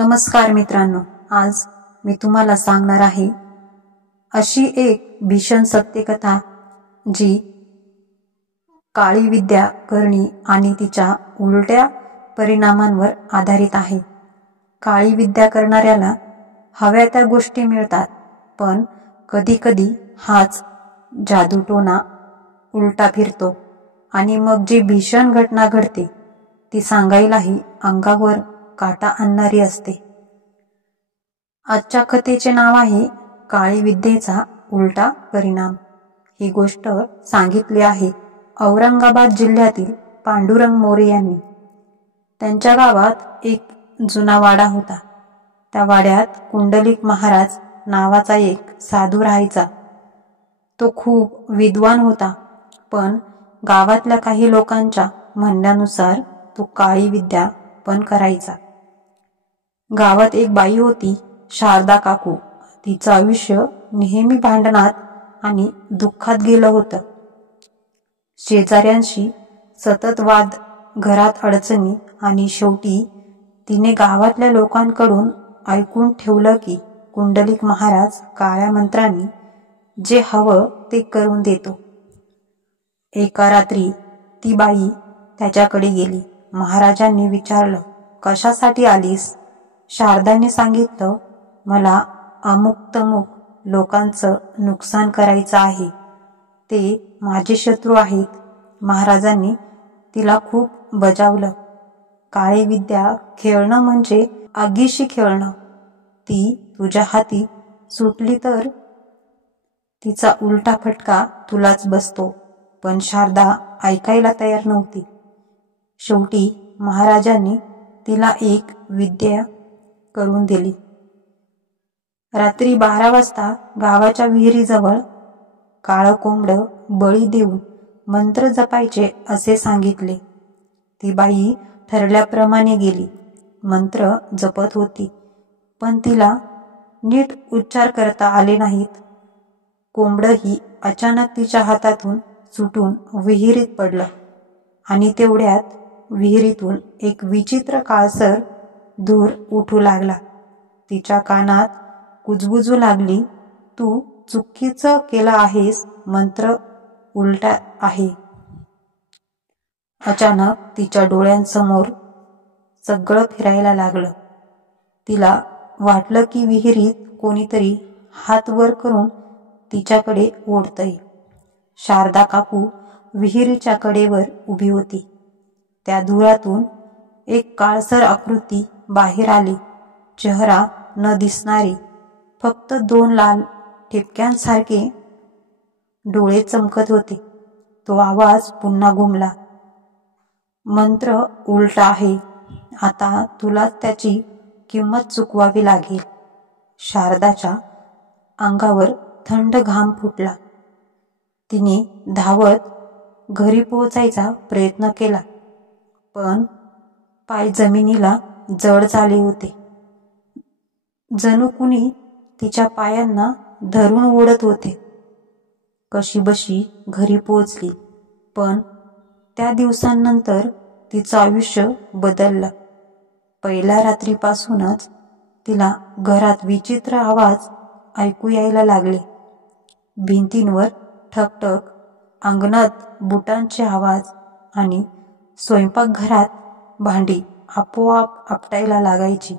नमस्कार मित्रांनो, आज मी तुम्हाला सांगणार आहे अशी एक भीषण सत्यकथा जी काळी विद्या करणी आणि तिच्या उलट्या परिणामांवर आधारित आहे। काळी विद्या करणाऱ्याला हव्या त्या गोष्टी मिळतात, पण कधी कधी हाच जादूटोणा उलटा फिरतो आणि मग जी भीषण घटना घडते ती सांगायलाही अंगावर काटा आणणारी असते। आजच्या कथेचे नाव आहे काळी विद्येचा उलटा परिणाम। ही गोष्ट सांगितली आहे औरंगाबाद जिल्ह्यातील पांडुरंग मोरे यांनी। त्यांच्या गावात एक जुना वाडा होता। त्या वाड्यात कुंडलिक महाराज नावाचा एक साधू राहायचा। तो खूप विद्वान होता, पण गावातल्या काही लोकांच्या म्हणण्यानुसार तो काळी विद्या पण करायचा। गावात एक बाई होती, शारदा काकू। तिचं आयुष्य नेहमी भांडणात आणि दुःखात गेलं होतं। शेजाऱ्यांशी सतत वाद, घरात अडचणी आणि शेवटी तिने गावातल्या लोकांकडून ऐकून ठेवलं की कुंडलिक महाराज काळ्या मंत्रांनी जे हवं ते करून देतो। एका रात्री ती बाई त्याच्याकडे गेली। महाराजांनी विचारलं, कशासाठी आलीस? शारदाने सांगितलं, मला अमुक तमुक लोकांचं नुकसान करायचं आहे, ते माझे शत्रू आहेत। महाराजांनी तिला खूप बजावलं। काळी विद्या खेळणं म्हणजे आगीशी खेळणं। ती तुझ्या हाती सुटली तर तिचा उलटा फटका तुलाच बसतो। पण शारदा ऐकायला तयार नव्हती। शेवटी महाराजांनी तिला एक विद्या करून दिली। रात्री 12 वाजता गावाच्या विहिरीजवळ काळं कोंबडं बळी देऊन मंत्र जपायचे असे सांगितले। ती बाई ठरल्याप्रमाणे गेली। मंत्र जपत होती, पण तिला नीट उच्चार करता आले नाहीत। कोंबडंही अचानक तिच्या हातातून सुटून विहिरीत पडलं आणि तेवढ्यात विहिरीतून एक विचित्र काळसर धूर उठू लागला। तिच्या कानात कुजबुजू लागली, तू चुकीचं केलं आहेस, मंत्र उलटा आहे। अचानक तिच्या डोळ्यांसमोर सगळं फिरायला लागलं। तिला वाटलं की विहिरीत कोणीतरी हात वर करून तिच्याकडे ओढतंय। शारदा काकू विहिरीच्या कडेवर उभी होती। त्या धुरातून एक काळसर आकृती बाहेर आली। चेहरा न दिसणारी, फक्त 2 लाल ठिपक्यांसारखे डोळे चमकत होते। तो आवाज पुन्हा घुमला, मंत्र उलटा आहे, आता तुला त्याची किंमत चुकवावी लागेल। शारदाच्या अंगावर थंड घाम फुटला। तिने धावत घरी पोहोचायचा प्रयत्न केला, पण पाय जमिनीला जड झाले होते। जणू कुणी तिच्या पायांना धरून ओढत होते। कशीबशी घरी पोहोचली, पण त्या दिवसांनंतर तिचं आयुष्य बदललं। पहिल्या रात्रीपासूनच तिला घरात विचित्र आवाज ऐकू यायला लागले। भिंतींवर ठकठक, अंगणात बुटांचे आवाज आणि स्वयंपाकघरात भांडी आपोआप आपटायला लागायची।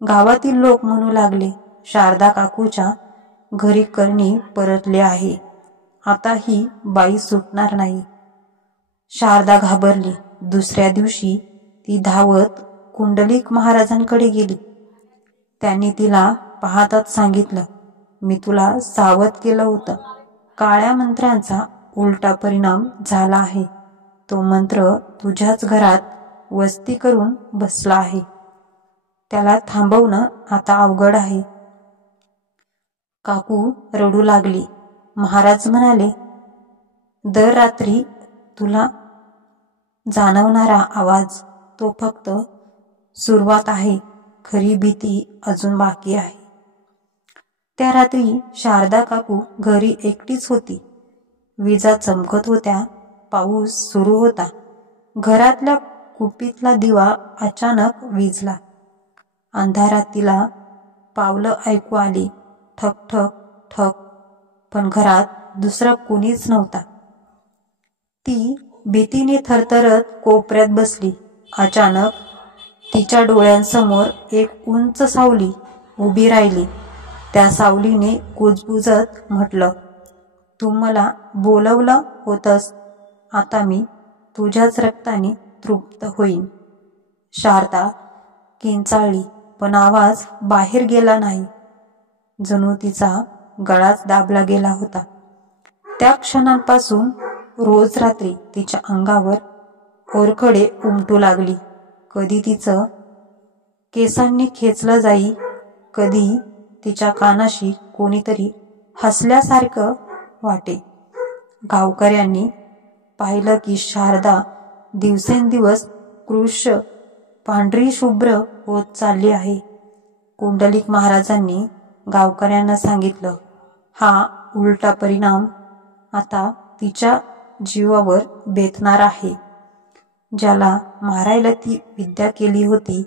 गावातील लोक म्हणू लागले, शारदा काकूच्या घरी करणी परतले आहे, आता ही बाई सुटणार नाही। शारदा घाबरली। दुसऱ्या दिवशी ती धावत कुंडलिक महाराजांकडे गेली। त्यांनी तिला पाहताच सांगितलं, मी तुला सावध केलं होतं, काळ्या मंत्रांचा उलटा परिणाम झाला आहे। तो मंत्र तुझ्याच घरात वस्ती करून बसला आहे, त्याला थांबवणं आता अवघड आहे। काकू रडू लागली। महाराज म्हणाले, दर रात्री तुला जाणवणारा आवाज तो फक्त सुरुवात आहे, खरी भीती अजून बाकी आहे। त्या रात्री शारदा काकू घरी एकटीच होती। विजा चमकत होत्या, पाऊस सुरू होता। घरातल्या कुपीतला दिवा अचानक विझला। अंधारात तिला पावलं ऐकू आली, ठक ठक ठक, पण घरात दुसरा कोणीच नव्हता. ती भीतीने थरथरत कोपऱ्यात बसली. अचानक तिच्या डोळ्यांसमोर एक उंच सावली उभी राहिली. त्या सावलीने कुजबुजत म्हटलं, तू मला बोलवलं होतंस, आता मी तुझ्याच रक्ताने तृप्त होईन. शारदा किंचाळली, पण आवाज बाहेर गेला नाही. जणू तिचा गळाच दाबला गेला होता. त्या क्षणांपासून रोज रात्री तिच्या अंगावर ओरखडे उमटू लागली. कधी तिचं केसांनी खेचलं जाई, कधी तिच्या कानाशी कोणीतरी हसल्यासारखं वाटे. गावकऱ्यांनी पाहिलं की शारदा दिवसेंदिवस कृश पांढरी शुभ्र होत चालली आहे. कुंडलिक महाराजांनी गावकऱ्यांना सांगितलं, हा उलटा परिणाम आता तिच्या जीवावर बेतणार आहे. ज्याला मारायला ती विद्या केली होती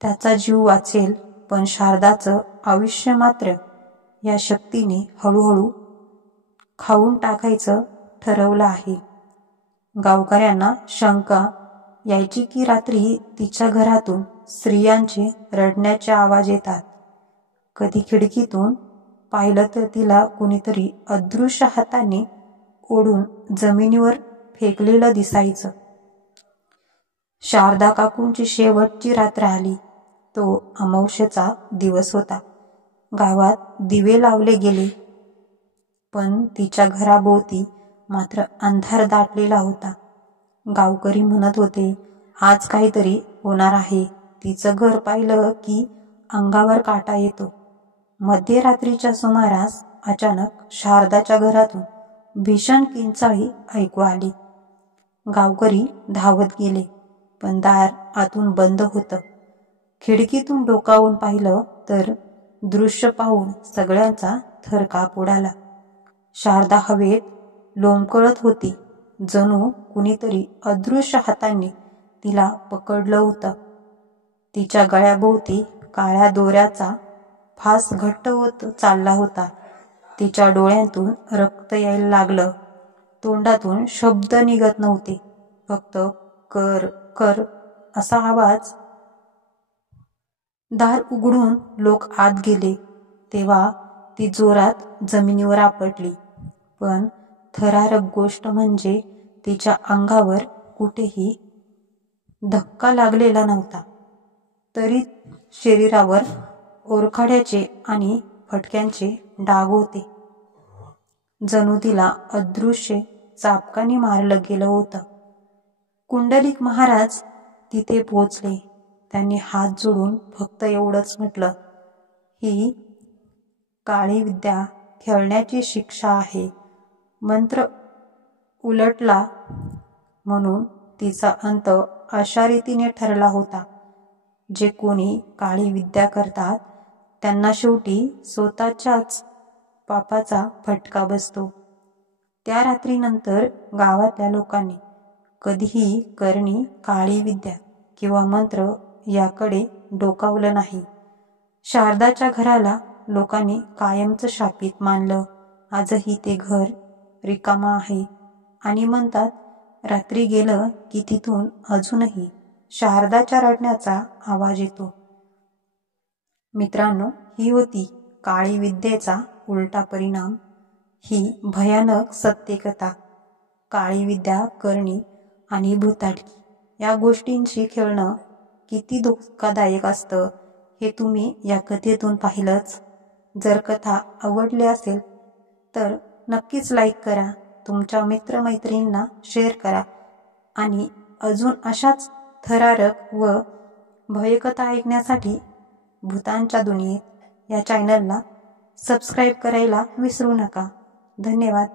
त्याचा जीव वाचेल, पण शारदाचं आयुष्य मात्र या शक्तीने हळूहळू खाऊन टाकायचं ठरवलं आहे. गावकऱ्यांना शंका यायची की रात्री तिच्या घरातून स्त्रियांचे रडण्याचे आवाज येतात. कधी खिडकीतून पाहिलं तर तिला कुणीतरी अदृश्य हाताने ओढून जमिनीवर फेकलेलं दिसायचं. शारदा काकूंची शेवटची रात्र आली. तो अमावस्येचा दिवस होता. गावात दिवे लावले गेले, पण तिच्या घराभोवती मात्र अंधार दाटलेला होता. गावकरी म्हणत होते, आज काहीतरी होणार आहे. तिचं घर पाहिलं की अंगावर काटा येतो. मध्यरात्रीच्या सुमारास अचानक शारदाच्या घरातून भीषण किंचाळी ऐकू आली. गावकरी धावत गेले, पण दार आतून बंद होतं. खिडकीतून डोकावून पाहिलं तर दृश्य पाहून सगळ्यांचा थरकाप उडाला. शारदा हवेत लोंबकळत होती, जणू कुणीतरी अदृश्य हाताने तिला पकडलं होतं. तिच्या गळ्याभोवती काळ्या दोऱ्याचा फास घट्ट होत चालला होता. तिच्या डोळ्यांतून रक्त यायला लागलं. तोंडातून शब्द निघत नव्हते, फक्त कर कर असा आवाज. दार उघडून लोक आत गेले तेव्हा ती जोरात जमिनीवर आपटली. पण थरारक गोष्ट म्हणजे तिच्या अंगावर कुठेही धक्का लागलेला नव्हता. तरी शरीरावर ओरखड्याचे आणि फटक्यांचे डाग होते. जणू तिला अदृश्य चापकाने मारलं गेलं होतं. कुंडलिक महाराज तिथे पोहोचले. त्यांनी हात जोडून फक्त एवढंच म्हटलं, ही काळी विद्या खेळण्याची शिक्षा आहे. मंत्र उलटला म्हणून तिचा अंत अशा रीतीने ठरला होता. जे कोणी काळी विद्या करतात त्यांना शेवटी स्वतःच्याच पापाचा फटका बसतो. त्या रात्रीनंतर गावातल्या लोकांनी कधीही करणी काळी विद्या किंवा मंत्र याकडे डोकावलं नाही. शारदाच्या घराला लोकांनी कायमचं शापित मानलं. आजही ते घर रिकामं आहे आणि म्हणतात, रात्री गेलं की तिथून अजूनही शारदाच्या रडण्याचा आवाज येतो. मित्रांनो, ही होती काळी विद्येचा उलटा परिणाम. ही भयानक सत्यकथा. काळी विद्या करणी आणि भुताटकी या गोष्टींशी खेळणं किती धोकादायक असतं हे तुम्ही या कथेतून पाहिलंच. जर कथा आवडली असेल तर नक्कीच लाईक करा, तुमच्या मित्रमैत्रिणींना शेअर करा आणि अजून अशाच थरारक व भयकथा ऐकण्यासाठी भूतांच्या दुनियेत या चॅनलला सबस्क्राईब करायला विसरू नका. धन्यवाद.